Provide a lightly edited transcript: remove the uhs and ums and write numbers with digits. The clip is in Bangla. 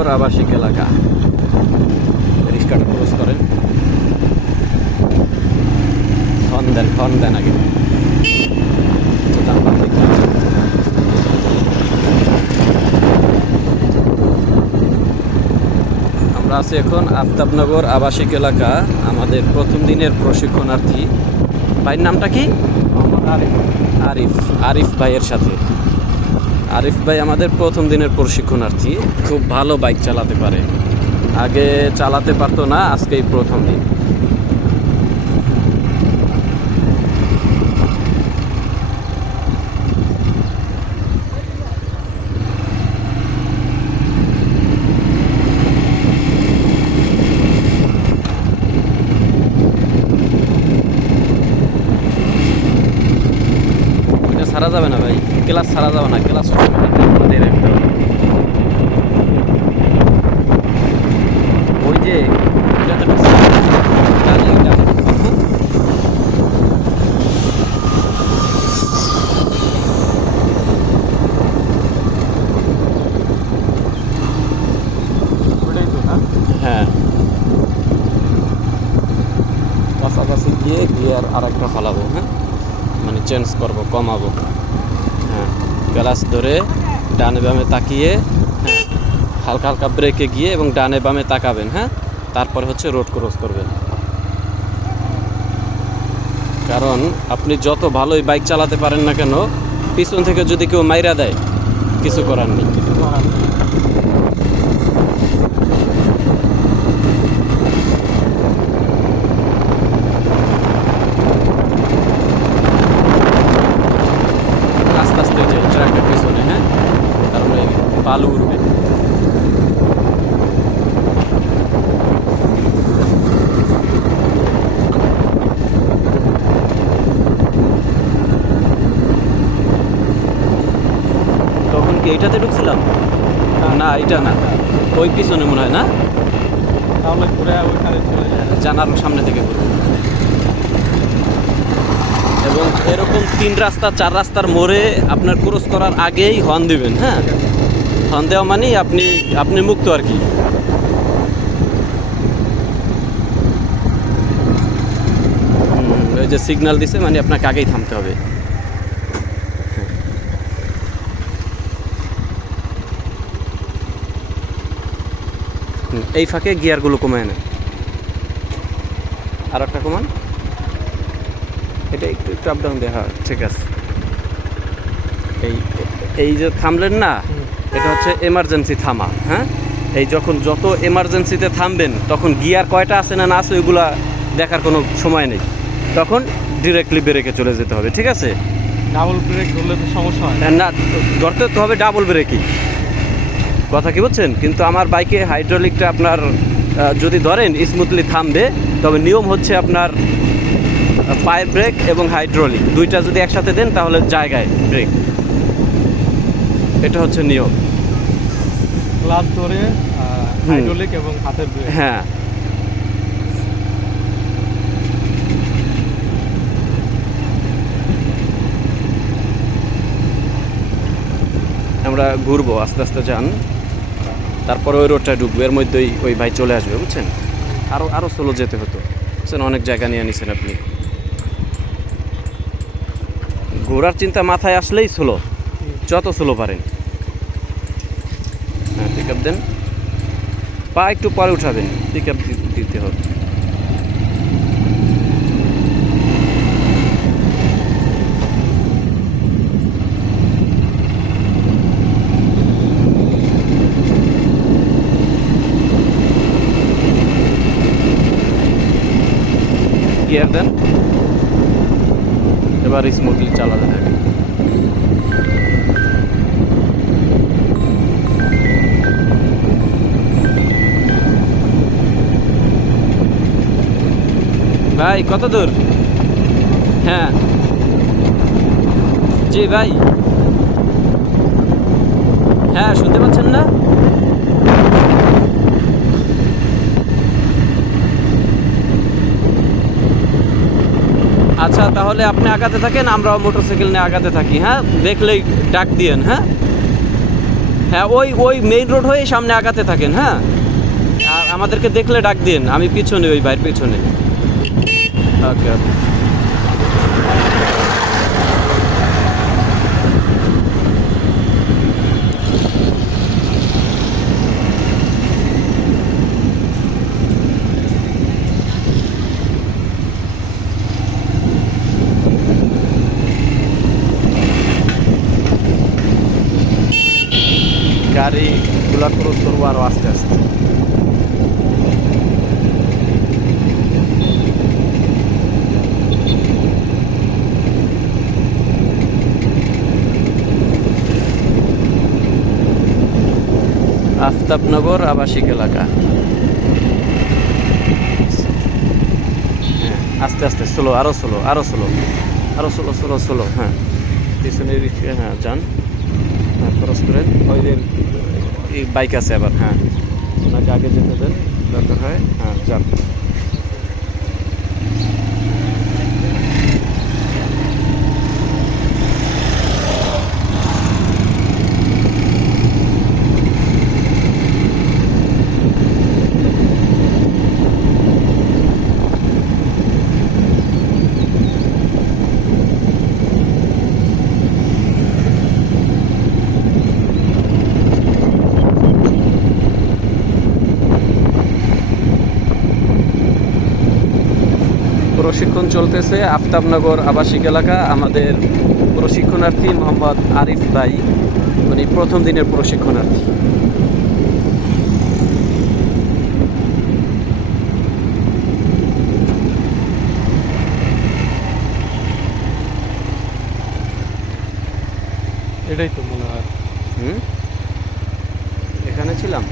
আফতাবনগর আবাসিক এলাকা। রিস্কাটা ক্রস করেন, হর্ন দেন আগে। আমরা আছি এখন আফতাবনগর আবাসিক এলাকা। আমাদের প্রথম দিনের প্রশিক্ষণার্থী ভাইয়ের নামটা কি? আরিফ। আরিফ ভাইয়ের সাথে। আরিফ ভাই আমাদের প্রথম দিনের প্রশিক্ষণার্থী। খুব ভালো বাইক চালাতে পারে, আগে চালাতে পারতো না, আজকেই প্রথম দিন। ছাড়া যাবে না ভাই, ক্লাস ছাড়া যাবে না, ক্লাস ওই যে হ্যাঁ, কাছাকাছি গিয়ে গিয়ার আর একটা ফালাবো, হ্যাঁ মানে চেঞ্জ করবো, কমাবো। হ্যাঁ, ক্লাস ধরে ডানে বামে তাকিয়ে, হ্যাঁ হালকা হালকা ব্রেকে গিয়ে এবং ডানে বামে তাকাবেন। হ্যাঁ, তারপর হচ্ছে রোড ক্রস করবেন। কারণ আপনি যত ভালোই বাইক চালাতে পারেন না কেন, পিছন থেকে যদি কেউ মাইরা দেয়, কিছু করার নেই। আস্তে আস্তে যে ট্রাকের পিছনে, হ্যাঁ, কারণ এই বালু উঠবে। তখন কি এইটাতে ঢুকছিলাম? না, এটা না, ওই পিছনে মনে হয় না, তাহলে ঘুরে ওইখানে চলে যায়। জানার সামনে থেকে ঘুরবো। এবং এরকম 3 রাস্তা 4 রাস্তার মোড়ে আপনার ক্রস করার আগেই হর্ন দিবেন। হ্যাঁ, হর্ন দেওয়া মানেই আপনি মুক্ত আর কি। ওই যে সিগন্যাল দিছে মানে আপনাকে আগেই থামতে হবে। এই ফাঁকে গিয়ারগুলো কমায় নেন, আর একটা কমান, এটা একটু একটু আপ ডাউন দেওয়া, ঠিক আছে। এই যে থামলেন না, এটা হচ্ছে এমার্জেন্সি থামা। হ্যাঁ, এই যখন যত এমার্জেন্সিতে থামবেন তখন গিয়ার কয়টা আছে না না আছে ওইগুলা দেখার কোনো সময় নেই, তখন ডিরেক্টলি ব্রেকে চলে যেতে হবে, ঠিক আছে। ডাবল ব্রেক ধরলে তো সমস্যা হয় না, ধরতে তো হবে ডাবল ব্রেকই, কথা কি বলছেন। কিন্তু আমার বাইকে হাইড্রোলিকটা আপনার যদি ধরেন স্মুথলি থামবে, তবে নিয়ম হচ্ছে আপনার পায়ে ব্রেক এবং হাইড্রোলিক দুইটা যদি একসাথে দেন তাহলে জায়গায় ব্রেক, এটা হচ্ছে নিয়ম। ক্লাস ধরে হাইড্রোলিক এবং হাতের ব্রেক। হ্যাঁ, আমরা ঘুরবো, আস্তে আস্তে যান, তারপরে ওই রোডটায় ঢুকবো, এর মধ্যেই ওই ভাই চলে আসবে, বুঝছেন। আরও স্লো যেতে হতো, বুঝছেন, অনেক জায়গা নিয়ে নিছেন আপনি। ঘোরার চিন্তা মাথায় আসলেই স্লো, যত স্লো পারেন। হ্যাঁ, পিক আপ দেন, পা একটু পরে উঠাবেন, পিক আপ দিতে হবে। গিয়ার দেন, এবার স্মুথলি চালাতে থাকে। ভাই কত দূর? হ্যাঁ জি ভাই, হ্যাঁ শুনতে পাচ্ছেন না? আচ্ছা, তাহলে আপনি আগাতে থাকেন, আমরাও মোটরসাইকেল নিয়ে আগাতে থাকি। হ্যাঁ, দেখলেই ডাক দিয়েন। হ্যাঁ। হ্যাঁ, ওই ওই মেইন রোড হয়ে সামনে আগাতে থাকেন। হ্যাঁ, আর আমাদেরকে দেখলে ডাক দিন, আমি পিছনে, ওই ভাইয়ের পিছনে। ওকে ওকে। গাড়িগুলা ক্রস করবো আরো আস্তে আস্তে। আফতাবনগর আবাসিক এলাকা। হ্যাঁ, আস্তে আস্তে, স্লো, আরো স্লো, আরো স্লো, আরো স্লো, স্লো স্লো। হ্যাঁ, পিছনে হ্যাঁ যান। হ্যাঁ, ক্রস করেন। ওই যে এই বাইক আছে আবার। হ্যাঁ, ওনাকে আগে যেতে দেন দরকার হয়। হ্যাঁ, যান। প্রশিক্ষণ চলতেছে আফতাবনগর আবাসিক এলাকা। আমাদের প্রশিক্ষণার্থী মোহাম্মদ আরিফ ভাই, উনি প্রথম দিনের প্রশিক্ষণার্থী। এটাই তো মনে হয়। হুম, এখানে ছিলাম।